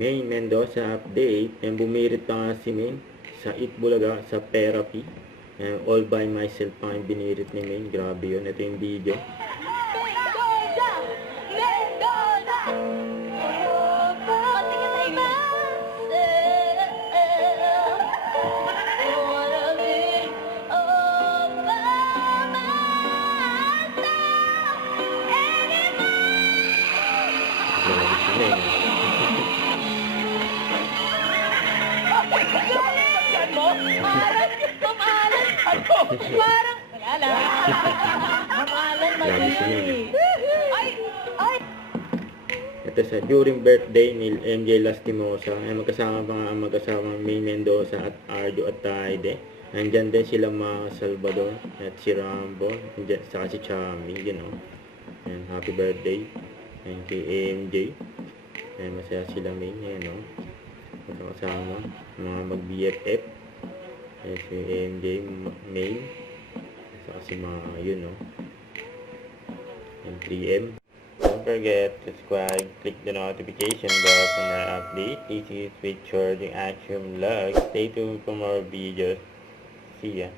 Maine Mendoza update. Yan, bumirit pa nga si Maine sa Itbulaga, sa therapy. Yan, all by myself pa yung binirit ni Maine. Grabe yun. Ito yung video. Mendoza! Mendoza! Grabe si Maine. Parang, wala lang. Mamalan, Grabe si Maine. Ay! Ay! Ito sa during birthday ni MJ Lastimosa, ay magkasama pa nga ang mag-asawang May Mendoza at Arjo at Taide. Nandyan din sila mga Salvador at si Rambo, nandyan, saka si Chami, you know. And happy birthday. And kay MJ. Ayan, masaya sila May, ayan o. Magkakasama, mga mag-BFF. Ayan si MJ, May. Saka si mga, yun o. And 3M. Don't forget to subscribe, click the notification bell for more updates. This is with Charging Action Vlog. Stay tuned for more videos. See ya.